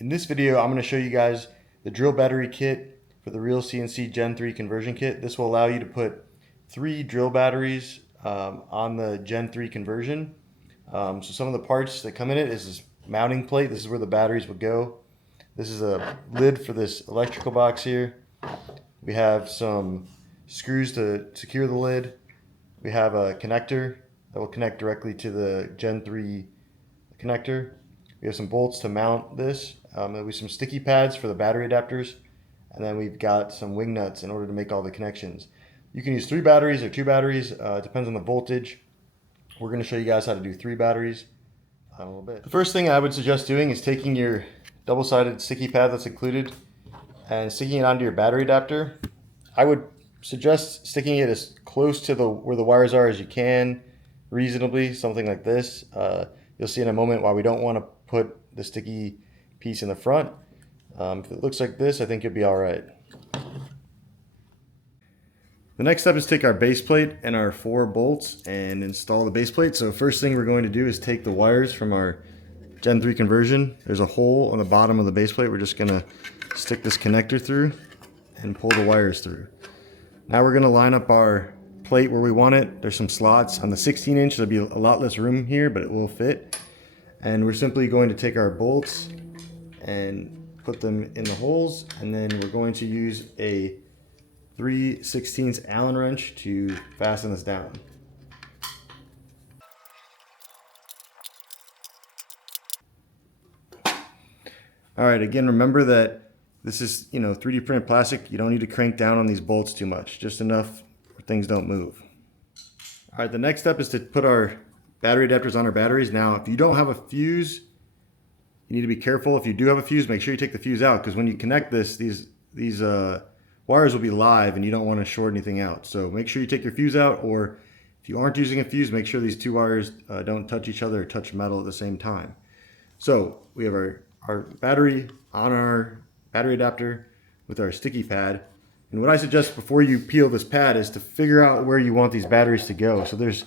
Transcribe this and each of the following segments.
In this video, I'm going to show you guys the drill battery kit for the reelCNC Gen 3 conversion kit. This will allow you to put 3 drill batteries on the Gen 3 conversion. So some of the parts that come in it is this mounting plate. This is where the batteries would go. This is a lid for this electrical box here. We have some screws to secure the lid. We have a connector that will connect directly to the Gen 3 connector. We have some bolts to mount this. There'll be some sticky pads for the battery adapters. And then we've got some wing nuts in order to make all the connections. You can use 3 batteries or 2 batteries. It depends on the voltage. We're going to show you guys how to do 3 batteries in a little bit. The first thing I would suggest doing is taking your double-sided sticky pad that's included and sticking it onto your battery adapter. I would suggest sticking it as close to where the wires are as you can, reasonably, something like this. You'll see in a moment why we don't want to put the sticky piece in the front. If it looks like this, I think you'll be all right. The next step is take our base plate and our 4 bolts and install the base plate. So first thing we're going to do is take the wires from our Gen 3 conversion. There's a hole on the bottom of the base plate. We're just going to stick this connector through and pull the wires through. Now we're going to line up our plate where we want it. There's some slots on the 16-inch. There'll be a lot less room here, but it will fit. And we're simply going to take our bolts and put them in the holes, and then we're going to use a 3/16 Allen wrench to fasten this down. All right, again, remember that this is, 3D printed plastic. You don't need to crank down on these bolts too much, just enough where things don't move. All right, the next step is to put our battery adapters on our batteries. Now, if you don't have a fuse, you need to be careful. If you do have a fuse, make sure you take the fuse out, because when you connect this, these wires will be live and you don't want to short anything out. So make sure you take your fuse out, or if you aren't using a fuse, make sure these 2 wires don't touch each other or touch metal at the same time. So we have our battery on our battery adapter with our sticky pad. And what I suggest before you peel this pad is to figure out where you want these batteries to go. So there's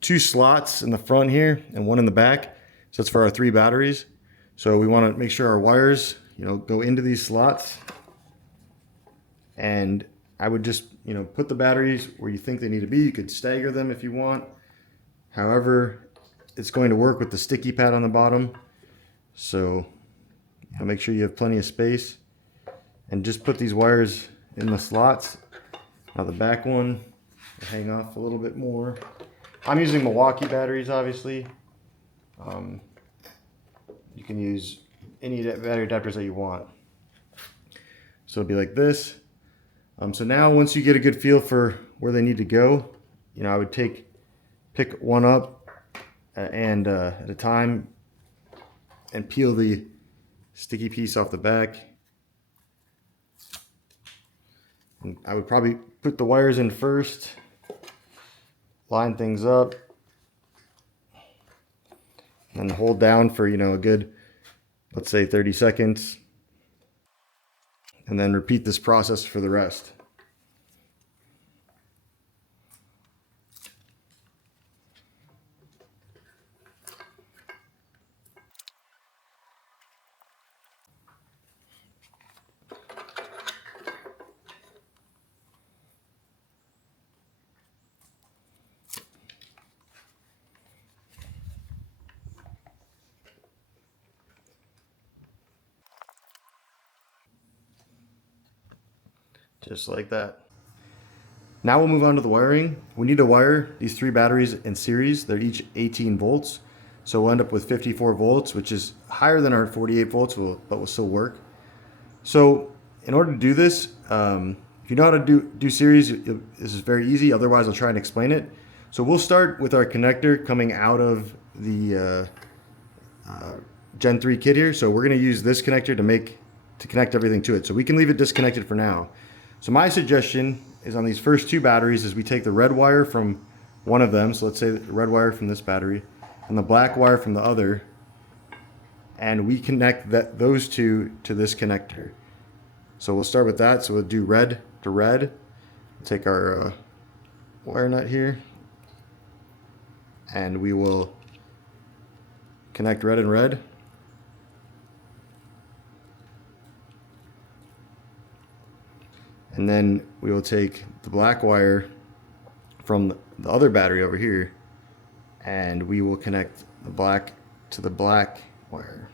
2 slots in the front here and 1 in the back. So that's for our 3 batteries. So we want to make sure our wires, go into these slots. And I would just, put the batteries where you think they need to be. You could stagger them if you want. However, it's going to work with the sticky pad on the bottom. So make sure you have plenty of space. And just put these wires in the slots. Now the back one will hang off a little bit more. I'm using Milwaukee batteries, obviously. You can use any battery adapters that you want. So it'll be like this. So now once you get a good feel for where they need to go, I would pick one up and at a time and peel the sticky piece off the back. And I would probably put the wires in first, line things up, and hold down for, a good, let's say 30 seconds. And then repeat this process for the rest. Just like that. Now we'll move on to the wiring. We need to wire these 3 batteries in series. They're each 18 volts. So we'll end up with 54 volts, which is higher than our 48 volts, but will still work. So in order to do this, if you know how to do series, this is very easy. Otherwise, I'll try and explain it. So we'll start with our connector coming out of the Gen 3 kit here. So we're going to use this connector to connect everything to it. So we can leave it disconnected for now. So my suggestion is on these first 2 batteries is we take the red wire from one of them. So let's say the red wire from this battery and the black wire from the other. And we connect those 2 to this connector. So we'll start with that. So we'll do red to red. Take our wire nut here. And we will connect red and red. And then we will take the black wire from the other battery over here, and we will connect the black to the black wire.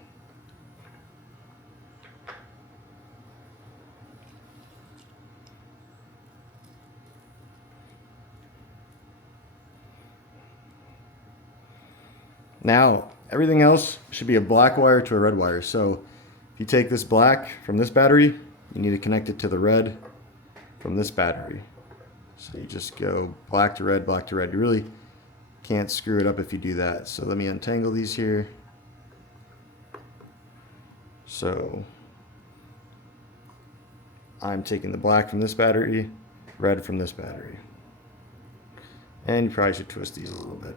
Now, everything else should be a black wire to a red wire. So if you take this black from this battery, you need to connect it to the red from this battery. So you just go black to red, black to red. You really can't screw it up if you do that. So let me untangle these here. So I'm taking the black from this battery, red from this battery. And you probably should twist these a little bit.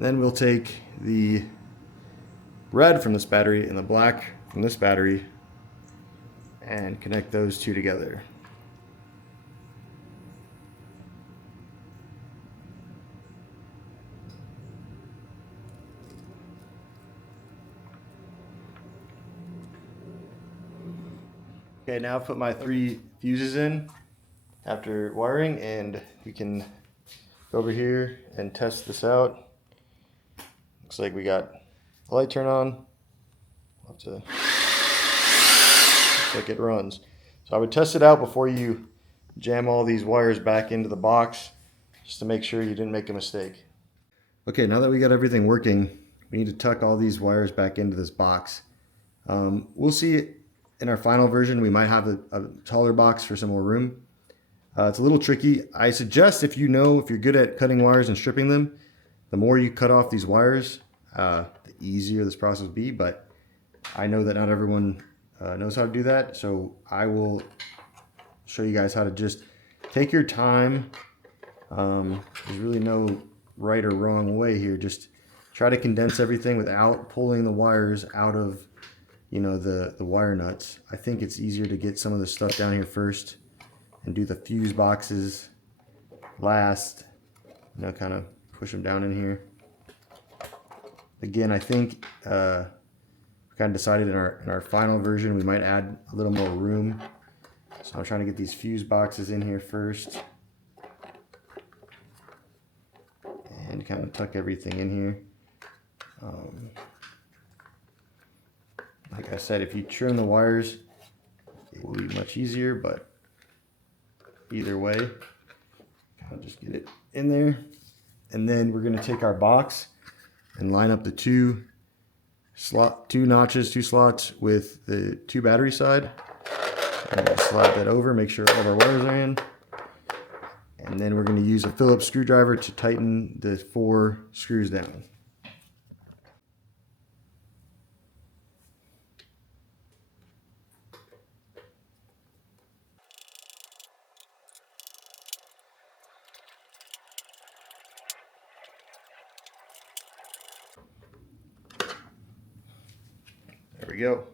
Then we'll take the red from this battery and the black from this battery and connect those two together. Okay, now I've put my 3 fuses in after wiring, and we can go over here and test this out. Looks like we got the light turn on. Looks like it runs. So I would test it out before you jam all these wires back into the box, just to make sure you didn't make a mistake. Okay, now that we got everything working, we need to tuck all these wires back into this box. We'll see in our final version, we might have a taller box for some more room. It's a little tricky. I suggest if you're good at cutting wires and stripping them, the more you cut off these wires, the easier this process will be, but I know that not everyone knows how to do that, so I will show you guys how to just take your time. There's really no right or wrong way here. Just try to condense everything without pulling the wires out of, the wire nuts. I think it's easier to get some of the stuff down here first and do the fuse boxes last, kind of push them down in here. Again, I think we kind of decided in our final version we might add a little more room. So I'm trying to get these fuse boxes in here first. And kind of tuck everything in here. Like I said, if you trim the wires, it will be much easier, but either way, I'll just get it in there. And then we're going to take our box and line up the two slots with the 2 battery side. I'm going to slide that over, make sure all of our wires are in. And then we're going to use a Phillips screwdriver to tighten the 4 screws down. There we go.